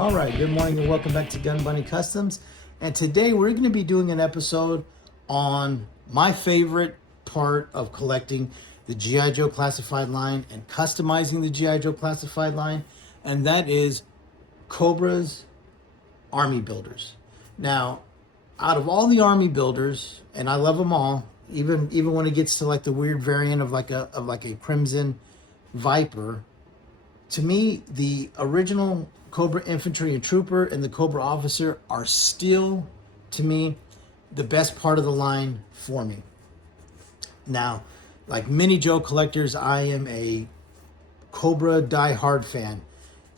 All right, good morning and welcome back to Gun Bunny Customs. And today we're going to be doing an episode on my favorite part of collecting the G.I. Joe classified line and customizing the G.I. Joe classified line, and that is Cobra's Army builders. Now, out of all the Army builders, and I love them all, even when it gets to like the weird variant of like a Crimson Viper, to me, the original Cobra Infantry and Trooper and the Cobra Officer are still, to me, the best part of the line for me. Now, like many Joe collectors, I am a Cobra die-hard fan.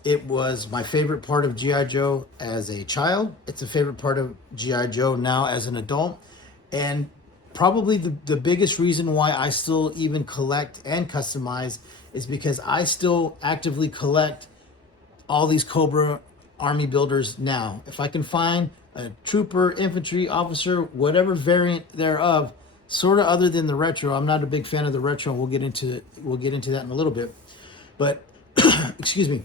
It was my favorite part of G.I. Joe as a child. It's a favorite part of G.I. Joe now as an adult. And probably the biggest reason why I still even collect and customize is because I still actively collect all these Cobra Army builders now. If I can find a Trooper, Infantry, Officer, whatever variant thereof, sort of other than the retro. I'm not a big fan of the retro, and we'll get into that in a little bit. But excuse me,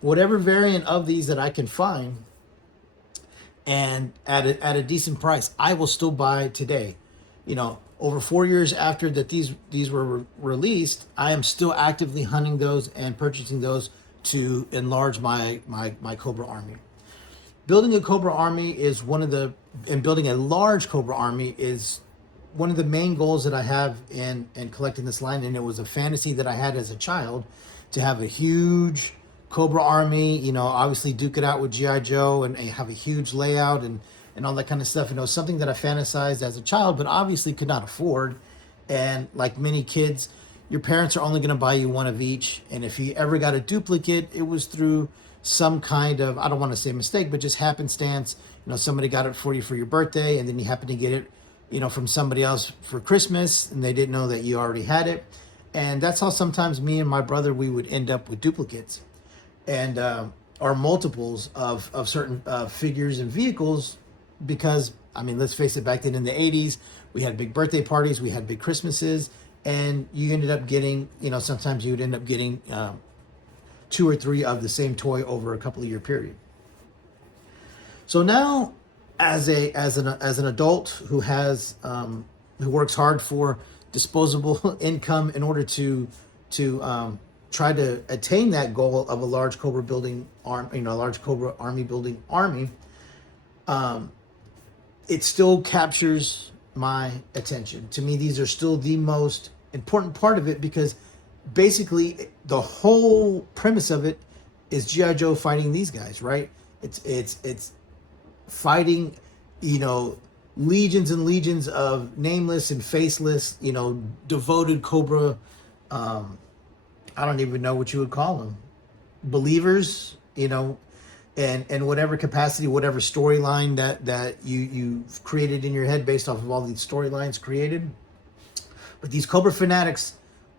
whatever variant of these that I can find and at a decent price, I will still buy today. You know, over 4 years after that these were released, I am still actively hunting those and purchasing those to enlarge my Cobra Army. Building a Cobra Army is and building a large Cobra Army is one of the main goals that I have in collecting this line, and it was a fantasy that I had as a child to have a huge Cobra Army, you know, obviously duke it out with G.I. Joe and have a huge layout and all that kind of stuff. You know, something that I fantasized as a child, but obviously could not afford. And like many kids, your parents are only going to buy you one of each. And if you ever got a duplicate, it was through some kind of, I don't want to say mistake, but just happenstance. You know, somebody got it for you for your birthday, and then you happen to get it, you know, from somebody else for Christmas, and they didn't know that you already had it. And that's how sometimes me and my brother, we would end up with duplicates and or multiples of certain figures and vehicles. Because, I mean, let's face it, back then in the 80s, we had big birthday parties, we had big Christmases, and you ended up getting, you know, sometimes you would end up getting 2 or 3 of the same toy over a couple of year period. So now, as an adult who has who works hard for disposable income in order to try to attain that goal of a large Cobra building arm, you know, a large Cobra Army building army, it still captures my attention. To me, these are still the most important part of it, because basically the whole premise of it is G.I. Joe fighting these guys, right? It's fighting, you know, legions and legions of nameless and faceless, you know, devoted Cobra, I don't even know what you would call them, believers, you know, and whatever capacity, whatever storyline that you've created in your head based off of all these storylines created. But these Cobra Fanatics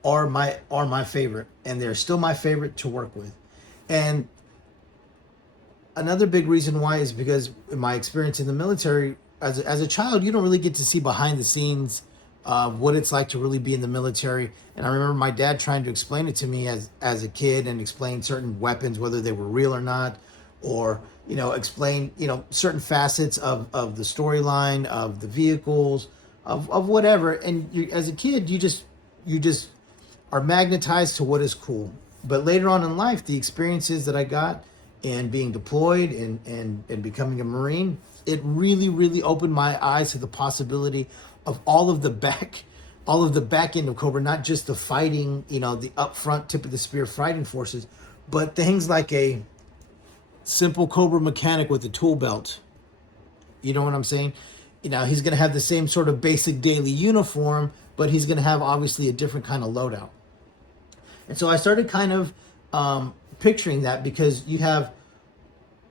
are my favorite, and they're still my favorite to work with. And another big reason why is because in my experience in the military, as a child, you don't really get to see behind the scenes of what it's like to really be in the military. And I remember my dad trying to explain it to me as a kid, and explain certain weapons, whether they were real or not, or, you know, explain, you know, certain facets of the storyline, of the vehicles, of whatever. And you, as a kid, you just are magnetized to what is cool. But later on in life, the experiences that I got in being deployed and becoming a Marine, it really, really opened my eyes to the possibility of all of the back end of Cobra, not just the fighting, you know, the upfront tip of the spear fighting forces, but things like a simple Cobra mechanic with a tool belt. You know what I'm saying? You know, he's going to have the same sort of basic daily uniform, but he's going to have obviously a different kind of loadout. And so I started kind of picturing that, because you have,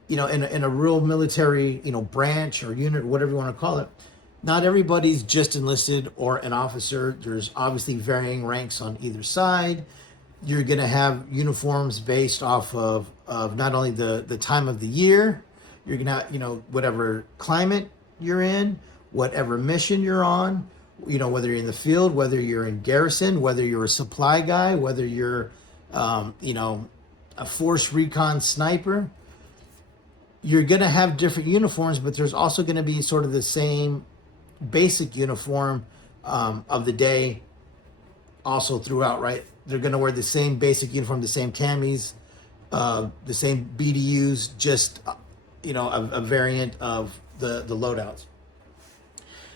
you know, in a real military, you know, branch or unit, or whatever you want to call it, not everybody's just enlisted or an officer. There's obviously varying ranks on either side. You're going to have uniforms based off of not only the time of the year, you're going to have, you know, whatever climate you're in, whatever mission you're on, you know, whether you're in the field, whether you're in garrison, whether you're a supply guy, whether you're, you know, a force recon sniper. you're going to have different uniforms, but there's also going to be sort of the same basic uniform of the day also throughout, right? They're going to wear the same basic uniform, the same camis, the same BDUs, just, a variant of the loadouts.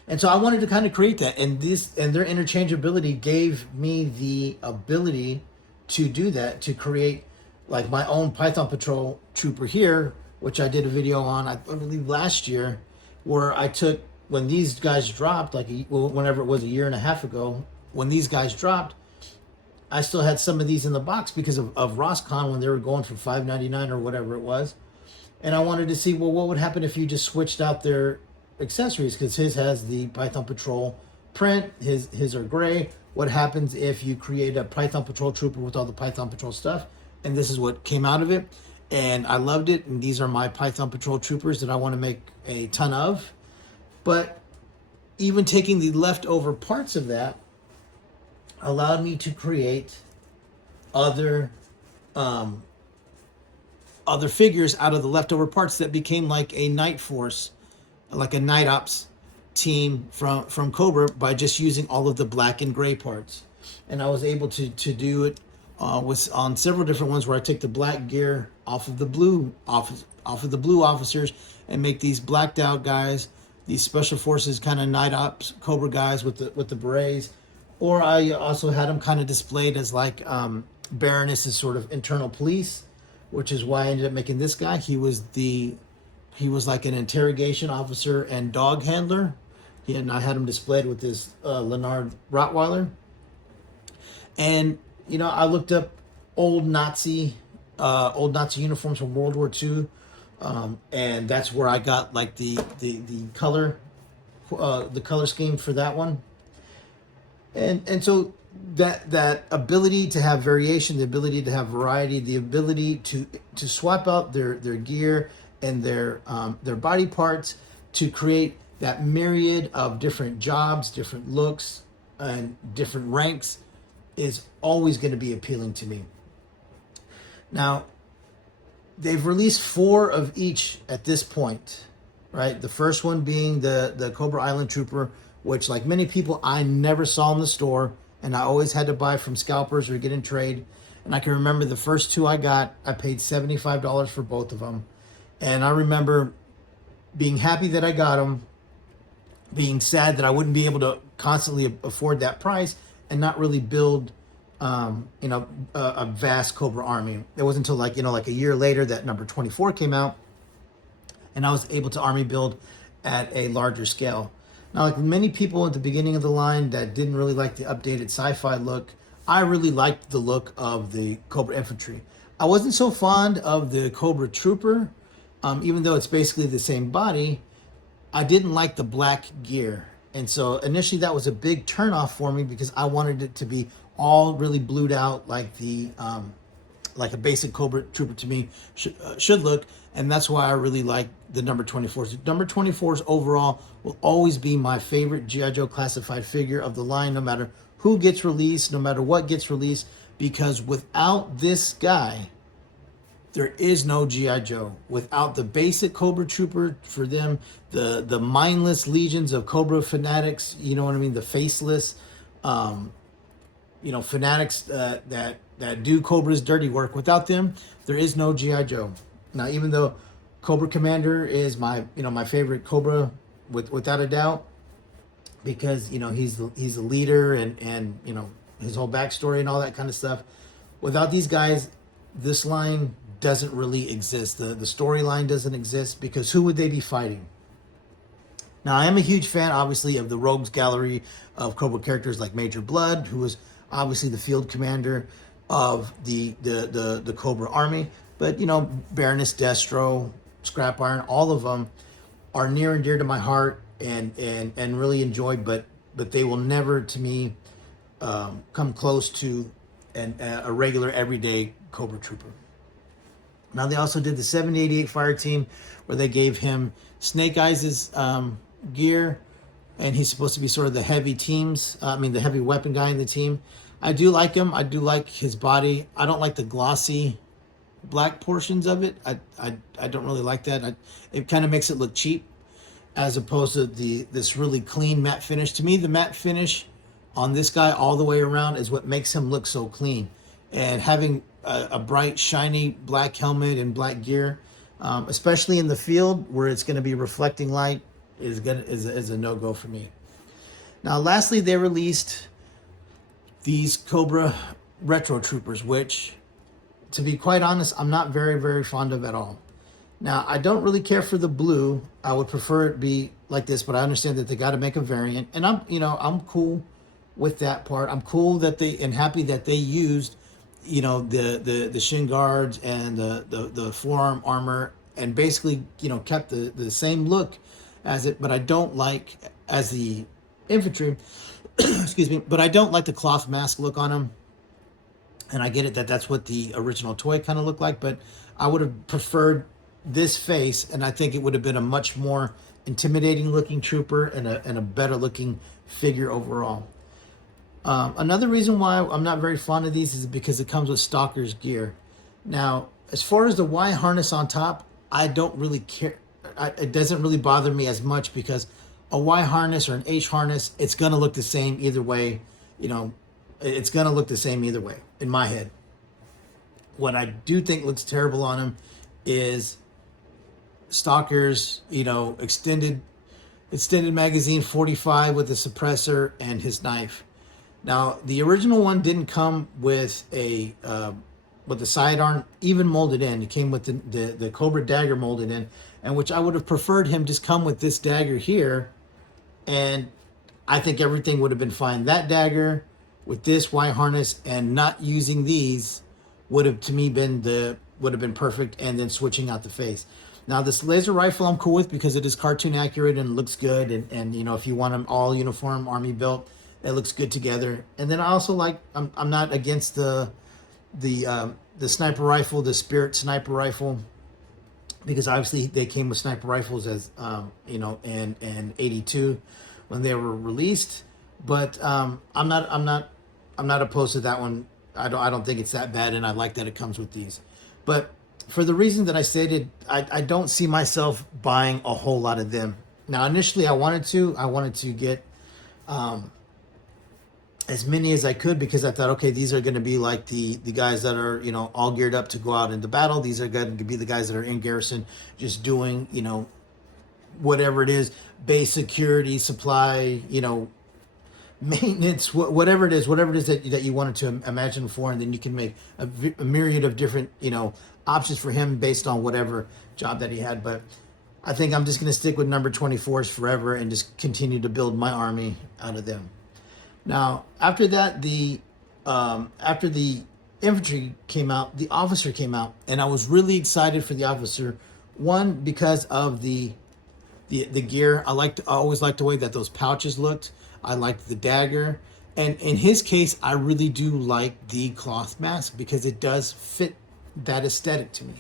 And so I wanted to kind of create that, and their interchangeability gave me the ability to do that, to create like my own Python Patrol trooper here, which I did a video on, I believe last year, where I took, when these guys dropped, whenever it was, a year and a half ago, when these guys dropped, I still had some of these in the box because of Roscon when they were going for $5.99 or whatever it was. And I wanted to see, well, what would happen if you just switched out their accessories, because his has the Python Patrol print, his are gray. What happens if you create a Python Patrol trooper with all the Python Patrol stuff? And this is what came out of it, and I loved it. And these are my Python Patrol troopers that I want to make a ton of. But even taking the leftover parts of that allowed me to create other figures out of the leftover parts that became like a night force, like a night ops team from Cobra, by just using all of the black and gray parts. And I was able to do it on several different ones, where I take the black gear off of the blue officers and make these blacked out guys, these special forces kind of night ops Cobra guys with the berets. Or I also had them kind of displayed as like Baroness's sort of internal police, which is why I ended up making this guy. He was like an interrogation officer and dog handler. And I had him displayed with this Leonard Rottweiler. And I looked up old Nazi uniforms from World War II, and that's where I got like the color scheme for that one. And so that ability to have variation, the ability to have variety, the ability to swap out their gear and their body parts to create that myriad of different jobs, different looks, and different ranks is always going to be appealing to me. Now, they've released 4 of each at this point, right? The first one being the Cobra Island Trooper, which, like many people, I never saw in the store, and I always had to buy from scalpers or get in trade. And I can remember the first 2 I got, I paid $75 for both of them. And I remember being happy that I got them, being sad that I wouldn't be able to constantly afford that price and not really build, a vast Cobra Army. It wasn't until like a year later that number 24 came out, and I was able to army build at a larger scale. Now, like many people at the beginning of the line that didn't really like the updated sci-fi look, I really liked the look of the Cobra Infantry. I wasn't so fond of the Cobra Trooper, even though it's basically the same body. I didn't like the black gear. And so initially that was a big turnoff for me, because I wanted it to be all really blued out like like a basic Cobra Trooper to me should look. And that's why I really like the number 24s. Number 24s overall will always be my favorite G.I. Joe classified figure of the line, no matter who gets released, no matter what gets released, because without this guy, there is no G.I. Joe. Without the basic Cobra Trooper, for them, the mindless legions of Cobra Fanatics, you know what I mean, the faceless, fanatics that do Cobra's dirty work. Without them, there is no G.I. Joe. Now, even though Cobra Commander is my favorite Cobra without a doubt, because he's the leader and his whole backstory and all that kind of stuff. Without these guys, this line doesn't really exist. The storyline doesn't exist, because who would they be fighting? Now, I am a huge fan, obviously, of the Rogues Gallery of Cobra characters like Major Blood, who was obviously the field commander of the Cobra Army. But, Baroness Destro, Scrap Iron, all of them are near and dear to my heart and really enjoyed, but they will never, to me, come close to a regular, everyday Cobra Trooper. Now, they also did the 7088 Fireteam, where they gave him Snake Eyes' gear, and he's supposed to be sort of the heavy the heavy weapon guy in the team. I do like him. I do like his body. I don't like the glossy black portions of it. I don't really like that. It kind of makes it look cheap as opposed to this really clean matte finish. To me, the matte finish on this guy all the way around is what makes him look so clean. And having a bright, shiny black helmet and black gear, especially in the field where it's going to be reflecting light, is a no-go for me. Now, lastly, they released these Cobra Retro Troopers, which, to be quite honest, I'm not very, very fond of at all. Now, I don't really care for the blue. I would prefer it be like this, but I understand that they got to make a variant, and I'm cool with that part. I'm cool that and happy that they used, the shin guards and the forearm armor, and basically, kept the same look as it. But I don't like, as the infantry, excuse me, but I don't like the cloth mask look on them. And I get it that that's what the original toy kind of looked like, but I would have preferred this face, and I think it would have been a much more intimidating looking trooper and a better looking figure overall. Another reason why I'm not very fond of these is because it comes with Stalker's gear. Now, as far as the Y harness on top, I don't really care. It doesn't really bother me as much because a Y harness or an H harness, it's going to look the same either way. It's going to look the same either way in my head. What I do think looks terrible on him is Stalker's, extended magazine 45 with a suppressor and his knife. Now, the original one didn't come with with the sidearm even molded in. It came with the Cobra dagger molded in, and which I would have preferred him just come with this dagger here, and I think everything would have been fine. That dagger with this Y harness and not using these would have, to me, would have been perfect, and then switching out the face. Now, this laser rifle I'm cool with because it is cartoon accurate and looks good, and if you want an all uniform army built, it looks good together. And then I also like, I'm not against the sniper rifle, the Spirit sniper rifle, because obviously they came with sniper rifles as in 82 when they were released. But I'm not opposed to that one. I don't think it's that bad, and I like that it comes with these. But for the reason that I stated, I don't see myself buying a whole lot of them. Now, initially, I wanted to get as many as I could, because I thought, okay, these are going to be like the guys that are all geared up to go out into battle. These are going to be the guys that are in garrison, just doing whatever it is, base security, supply, maintenance, whatever it is that you wanted to imagine for, and then you can make a myriad of different options for him based on whatever job that he had. But I think I'm just going to stick with number 24s forever and just continue to build my army out of them. Now, after that, after the infantry came out, the officer came out, and I was really excited for the officer. One, because of the gear. I always liked the way that those pouches looked. I liked the dagger, and in his case, I really do like the cloth mask because it does fit that aesthetic to me.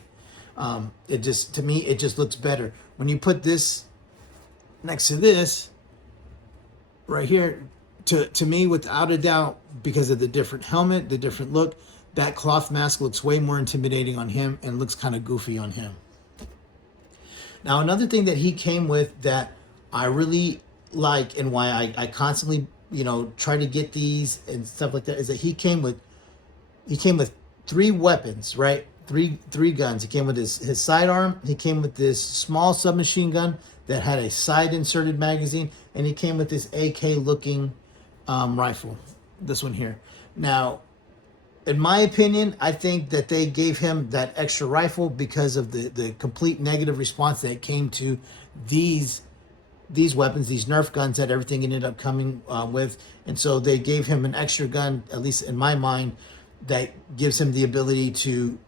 To me, it just looks better when you put this next to this right here. To me, without a doubt, because of the different helmet, the different look, that cloth mask looks way more intimidating on him and looks kind of goofy on him. Now, another thing that he came with that I really like, and why I constantly, try to get these and stuff like that, is that he came with 3 weapons, right? Three guns. He came with his sidearm. He came with this small submachine gun that had a side inserted magazine, and he came with this AK looking rifle, this one here. Now, in my opinion, I think that they gave him that extra rifle because of the complete negative response that came to these weapons, these Nerf guns that everything ended up coming with. And so they gave him an extra gun, at least in my mind, that gives him the ability to,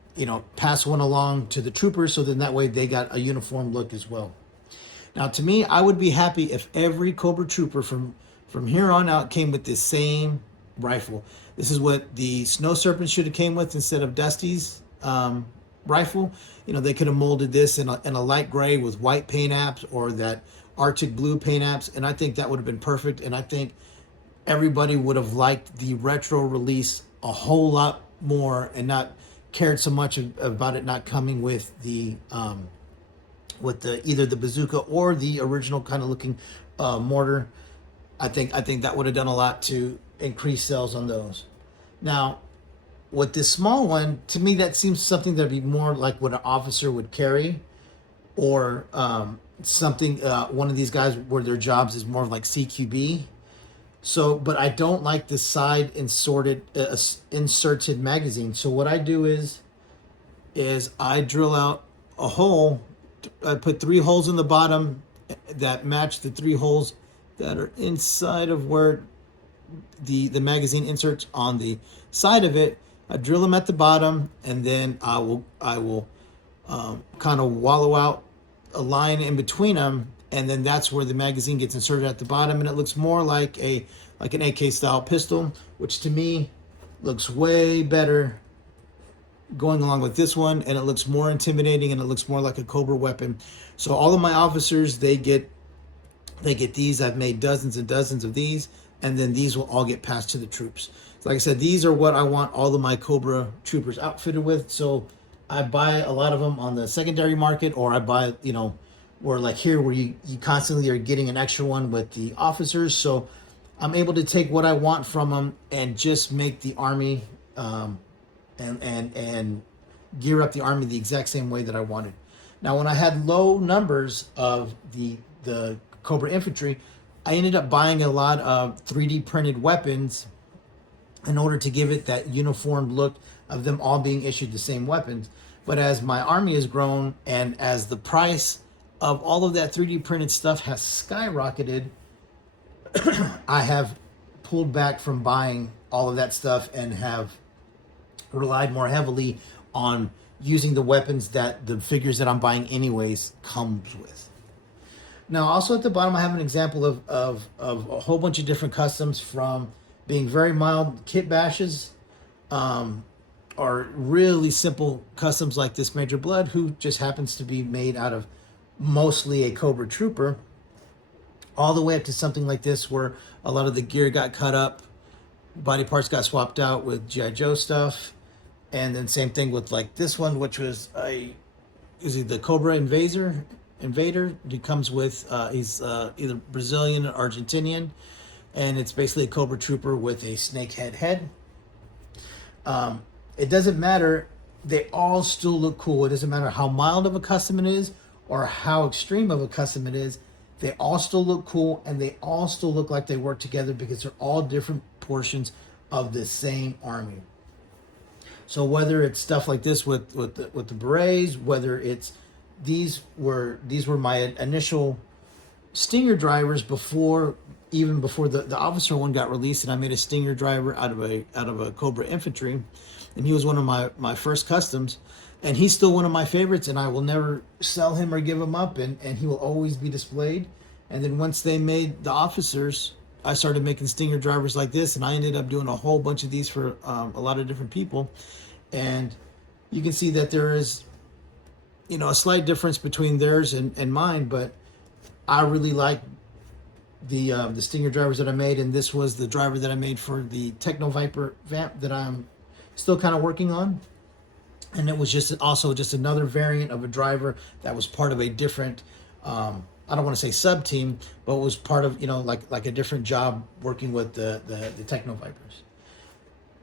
pass one along to the troopers, so then that way they got a uniform look as well. Now, to me, I would be happy if every Cobra trooper from here on out came with this same rifle. This is what the Snow Serpent should have came with instead of Dusty's rifle. They could have molded this in a light gray with white paint apps, or that Arctic blue paint apps, and I think that would have been perfect. And I think everybody would have liked the retro release a whole lot more, and not cared so much about it not coming with the either the bazooka or the original kind of looking mortar. I think that would have done a lot to increase sales on those. Now, with this small one, to me that seems something that'd be more like what an officer would carry, or something one of these guys where their jobs is more of like CQB. So, but I don't like the side inserted magazine. So what I do is I drill out a hole. I put 3 holes in the bottom that match the 3 holes that are inside of where the magazine inserts on the side of it. I drill them at the bottom, and then I will kind of wallow out a line in between them, and then that's where the magazine gets inserted at the bottom, and it looks more like an AK style pistol, which to me looks way better going along with this one, and it looks more intimidating, and it looks more like a Cobra weapon. So all of my officers, they get these. I've made dozens and dozens of these, and then these will all get passed to the troops. So like I said, these are what I want all of my Cobra troopers outfitted with. So I buy a lot of them on the secondary market, or I buy, where like here, where you constantly are getting an extra one with the officers. So I'm able to take what I want from them and just make the Army and gear up the Army the exact same way that I wanted. Now, when I had low numbers of the Cobra infantry, I ended up buying a lot of 3D printed weapons in order to give it that uniform look of them all being issued the same weapons. But as my Army has grown, and as the price of all of that 3D printed stuff has skyrocketed, I have pulled back from buying all of that stuff and have relied more heavily on using the weapons that the figures that I'm buying anyways comes with. Now, also at the bottom, I have an example of a whole bunch of different customs, from being very mild kit bashes, or really simple customs like this Major Blood, who just happens to be made out of mostly a Cobra trooper, all the way up to something like this where a lot of the gear got cut up, body parts got swapped out with G.I. Joe stuff, and then same thing with like this one, which was is he the Cobra Invader? He comes with he's either Brazilian or Argentinian, and it's basically a Cobra trooper with a snake head. It doesn't matter, they all still look cool. It doesn't matter how mild of a custom it is or how extreme of a custom it is. They all still look cool, and they all still look like they work together because they're all different portions of the same Army. So whether it's stuff like this with the berets, whether it's these were my initial Stinger drivers before the officer one got released, and I made a Stinger driver out of a Cobra infantry, and he was one of my first customs, and he's still one of my favorites, and I will never sell him or give him up, and he will always be displayed. And then once they made the officers, I started making Stinger drivers like this, and I ended up doing a whole bunch of these for a lot of different people. And you can see that there is, a slight difference between theirs and mine, but I really like the Stinger drivers that I made, and this was the driver that I made for the Techno Viper Vamp that I'm still kind of working on. And it was just another variant of a driver that was part of a different, I don't want to say sub team, but was part of, like a different job working with the Techno Vipers.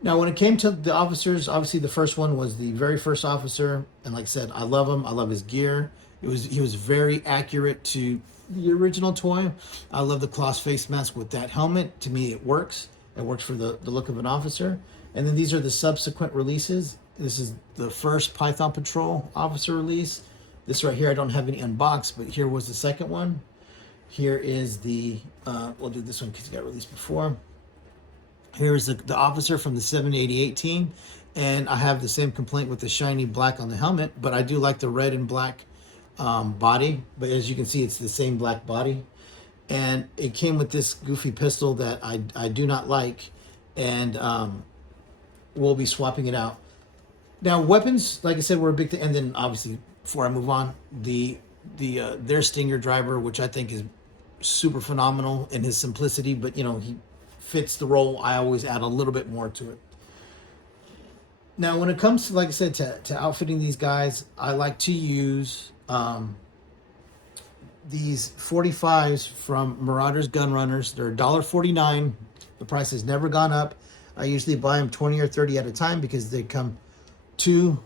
Now, when it came to the officers, obviously the first one was the very first officer, and like I said, I love him. I love his gear. He was very accurate to the original toy. I love the cloth face mask with that helmet. To me, it works. It works for the look of an officer. And then these are the subsequent releases. This is the first Python Patrol officer release. This right here, I don't have any unboxed, but here was the second one. Here is we'll do this one because it got released before. Here's the officer from the 788 team, and I have the same complaint with the shiny black on the helmet, but I do like the red and black body. But as you can see, it's the same black body, and it came with this goofy pistol that I do not like, and we'll be swapping it out. Now, weapons, like I said, were a big thing, and then obviously before I move on, their Stinger driver, which I think is super phenomenal in his simplicity, but he fits the role. I always add a little bit more to it. Now, when it comes to, like I said, to outfitting these guys, I like to use these 45s from Marauders Gun Runners. They're $1.49. The price has never gone up. I usually buy them 20 or 30 at a time because they come two.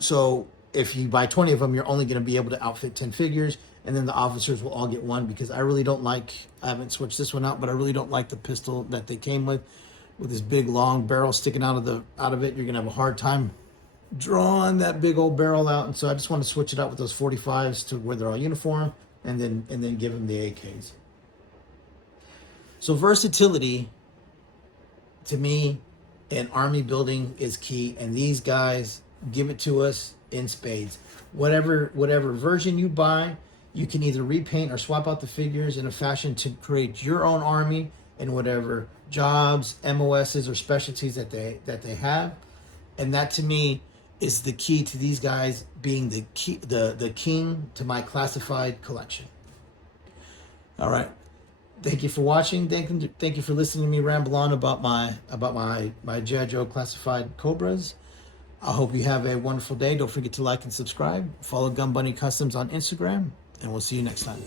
So if you buy 20 of them, you're only going to be able to outfit 10 figures. And then the officers will all get one, because I really don't like, I haven't switched this one out, but I really don't like the pistol that they came with this big long barrel sticking out of it. You're going to have a hard time drawing that big old barrel out. And so I just want to switch it out with those 45s to where they're all uniform, and then give them the AKs. So versatility, to me, in army building is key, and these guys give it to us in spades. Whatever version you buy, you can either repaint or swap out the figures in a fashion to create your own army and whatever jobs, MOSs, or specialties that they have. And that, to me, is the key to these guys being the king to my classified collection. All right. Thank you for watching. Thank you for listening to me ramble on about my G.I. Joe classified Cobras. I hope you have a wonderful day. Don't forget to like and subscribe. Follow Gun Bunny Customs on Instagram, and we'll see you next time.